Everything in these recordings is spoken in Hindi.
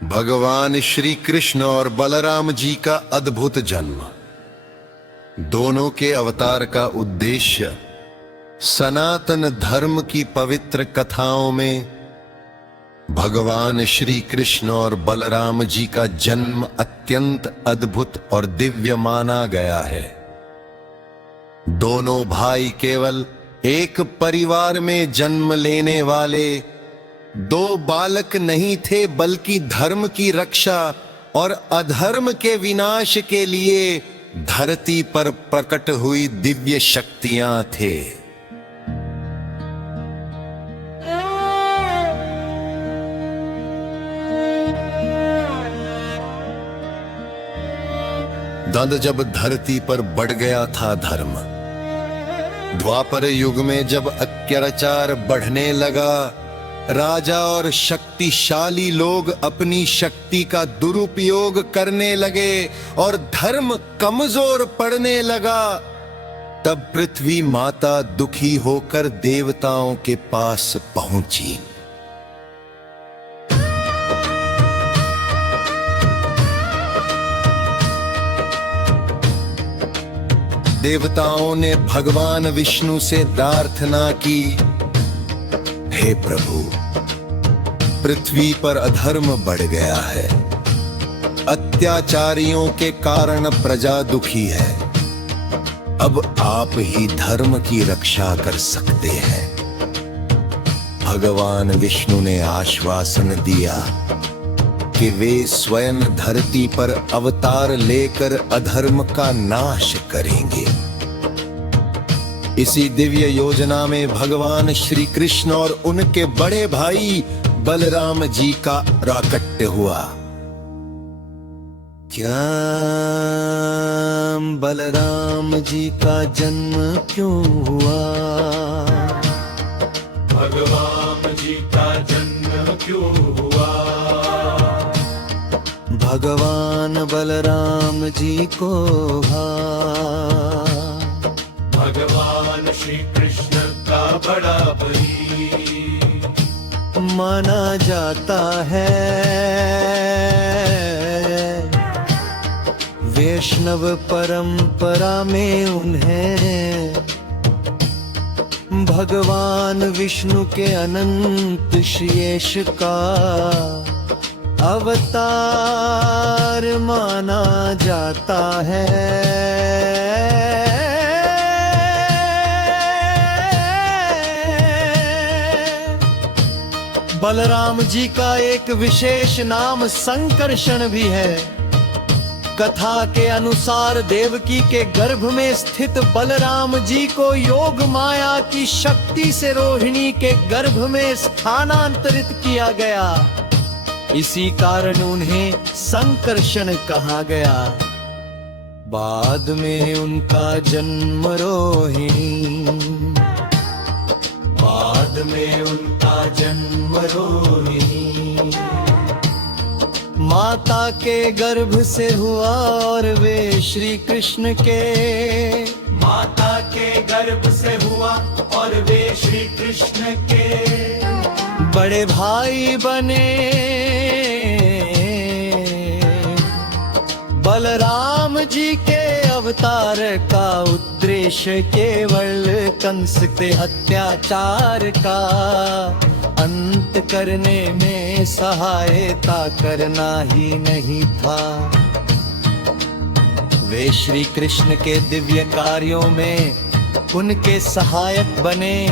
भगवान श्री कृष्ण और बलराम जी का अद्भुत जन्म। दोनों के अवतार का उद्देश्य सनातन धर्म की पवित्र कथाओं में भगवान श्री कृष्ण और बलराम जी का जन्म अत्यंत अद्भुत और दिव्य माना गया है। दोनों भाई केवल एक परिवार में जन्म लेने वाले दो बालक नहीं थे, बल्कि धर्म की रक्षा और अधर्म के विनाश के लिए धरती पर प्रकट हुई दिव्य शक्तियां थे। दंड जब धरती पर बढ़ गया था धर्म, द्वापर युग में जब अत्याचार बढ़ने लगा, राजा और शक्तिशाली लोग अपनी शक्ति का दुरुपयोग करने लगे और धर्म कमजोर पड़ने लगा, तब पृथ्वी माता दुखी होकर देवताओं के पास पहुंची। देवताओं ने भगवान विष्णु से प्रार्थना की, हे प्रभु, पृथ्वी पर अधर्म बढ़ गया है, अत्याचारियों के कारण प्रजा दुखी है, अब आप ही धर्म की रक्षा कर सकते हैं। भगवान विष्णु ने आश्वासन दिया कि वे स्वयं धरती पर अवतार लेकर अधर्म का नाश करेंगे। इसी दिव्य योजना में भगवान श्री कृष्ण और उनके बड़े भाई बलराम जी का प्राकट्य हुआ। क्या बलराम जी का जन्म क्यों हुआ? भगवान जी का जन्म क्यों हुआ? भगवान बलराम जी को भगवान श्री कृष्ण का बड़ा बली माना जाता है। वैष्णव परंपरा में उन्हें भगवान विष्णु के अनंत शेष का अवतार माना जाता है। बलराम जी का एक विशेष नाम संकर्षण भी है। कथा के अनुसार देवकी के गर्भ में स्थित बलराम जी को योग माया की शक्ति से रोहिणी के गर्भ में स्थानांतरित किया गया, इसी कारण उन्हें संकर्षण कहा गया। बाद में उनका जन्म रोहिणी, बाद में उनका जन्म रोहिणी माता के गर्भ से हुआ और वे श्री कृष्ण के माता के गर्भ से हुआ और वे श्री कृष्ण के बड़े भाई बने। बलराम जी के अवतार का उद्देश्य केवल कंस के अत्याचार का अंत करने में सहायता करना ही नहीं था। वे श्री कृष्ण के दिव्य कार्यों में उनके सहायक बने,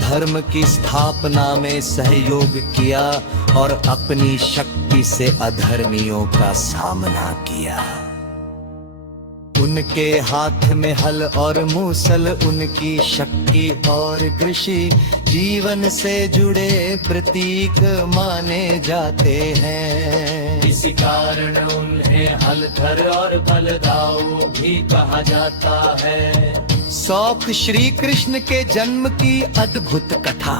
धर्म की स्थापना में सहयोग किया और अपनी शक्ति से अधर्मियों का सामना किया। उनके हाथ में हल और मूसल उनकी शक्ति और कृषि जीवन से जुड़े प्रतीक माने जाते हैं। इसी कारण उन्हें हलधर और बलदाऊ भी कहा जाता है। सौंप श्री कृष्ण के जन्म की अद्भुत कथा।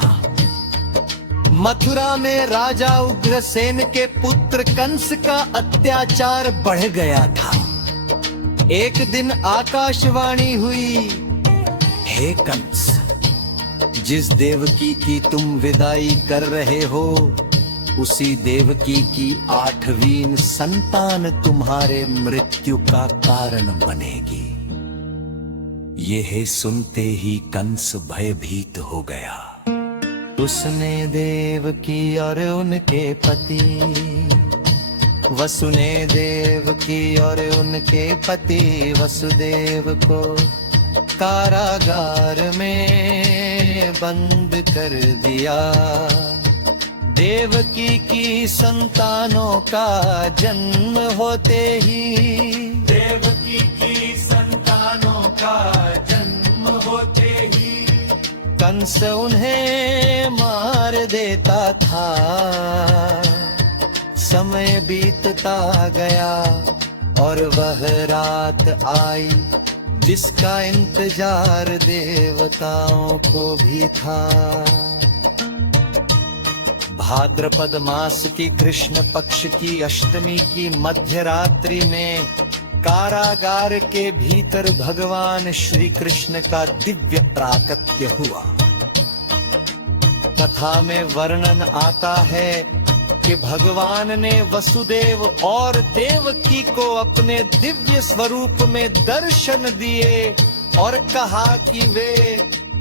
मथुरा में राजा उग्रसेन के पुत्र कंस का अत्याचार बढ़ गया था। एक दिन आकाशवाणी हुई, हे कंस, जिस देवकी की तुम विदाई कर रहे हो उसी देवकी की 8वीं संतान तुम्हारे मृत्यु का कारण बनेगी। यह सुनते ही कंस भयभीत हो गया। उसने देवकी और उनके पति वसुने देवकी और उनके पति वसुदेव को कारागार में बंद कर दिया। देवकी की संतानों का जन्म होते ही देवकी की संतानों का जन्म होते ही कंस उन्हें मार देता था। समय बीतता गया और वह रात आई जिसका इंतजार देवताओं को भी था। भाद्रपद मास की कृष्ण पक्ष की अष्टमी की मध्य रात्रि में कारागार के भीतर भगवान श्री कृष्ण का दिव्य प्राकट्य हुआ। कथा में वर्णन आता है कि भगवान ने वसुदेव और देवकी को अपने दिव्य स्वरूप में दर्शन दिए और कहा कि वे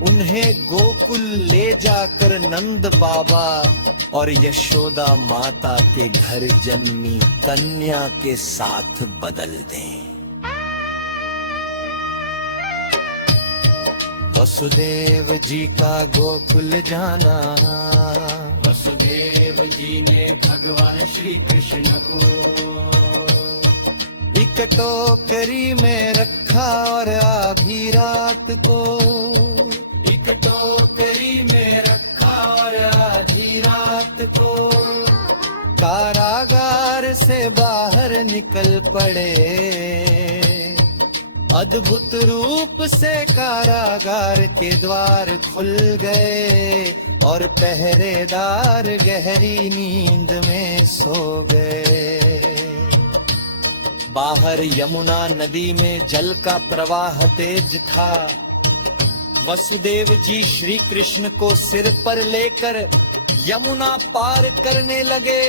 उन्हें गोकुल ले जाकर नंद बाबा और यशोदा माता के घर जन्मी कन्या के साथ बदल दें। वसुदेव जी का गोकुल जाना। वसुदेव जी ने भगवान श्री कृष्ण को एक टोकरी में रखा और आधी रात को एक टोकरी में रखा और आधी रात को कारागार से बाहर निकल पड़े। अद्भुत रूप से कारागार के द्वार खुल गए और पहरेदार गहरी नींद में सो गए। बाहर यमुना नदी में जल का प्रवाह तेज था। वसुदेव जी श्री कृष्ण को सिर पर लेकर यमुना पार करने लगे।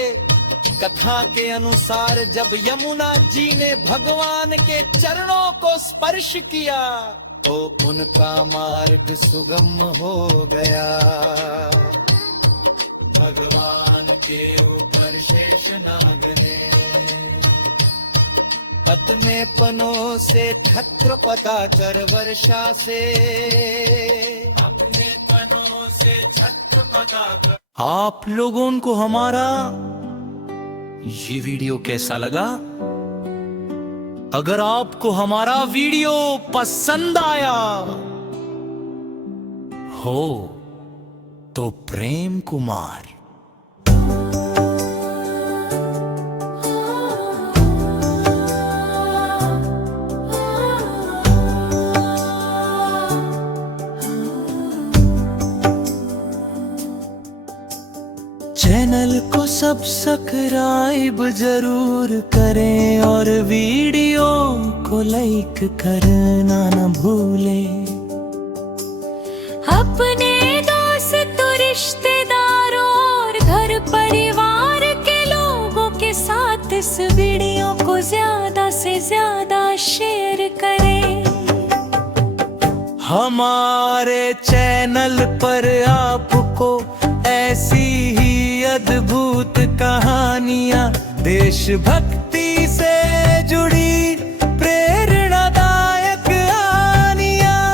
कथा के अनुसार जब यमुना जी ने भगवान के चरणों को स्पर्श किया तो उनका मार्ग सुगम हो गया। भगवान के ऊपर शेष नाग ने अपने पनों से छत्र पकाकर वर्षा से अपने पनों से छत्र पकाकर। आप लोगों को हमारा ये वीडियो कैसा लगा? अगर आपको हमारा वीडियो पसंद आया हो तो प्रेम कुमार चैनल को सब्सक्राइब जरूर करें और वीडियो को लाइक करना न भूलें। अपने दोस्त रिश्तेदारों और घर परिवार के लोगों के साथ इस वीडियो को ज्यादा से ज्यादा शेयर करें। हमारे चैनल पर आपको ऐसी ही अद्भुत कहानियां, देशभक्ति से जुड़ी प्रेरणादायक कहानियां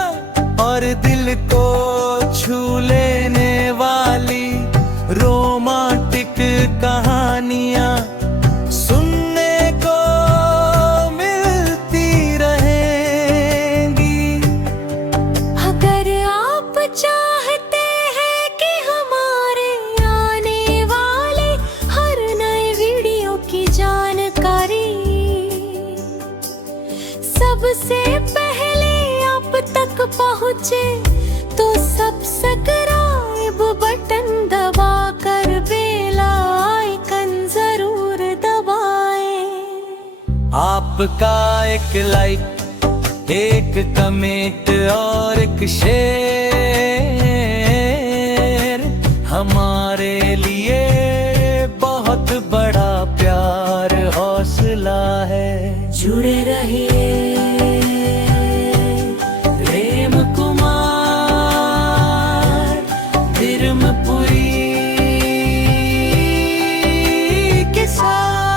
और दिल को छू लेने वाली रोमांटिक कहानियां सुनने को मिलती रहेंगी। अगर आप चाहते हैं कि हमारे आने वाले हर नए वीडियो की जानकारी सबसे पहले आप तक पहुंचे तो सब्सक्राइब बटन दबाकर बेल आइकन जरूर दबाएं। आपका एक लाइक, एक कमेंट और एक शेयर हमारे लिए जुड़े रहिए प्रेम कुमार बिरमपुरी के साथ।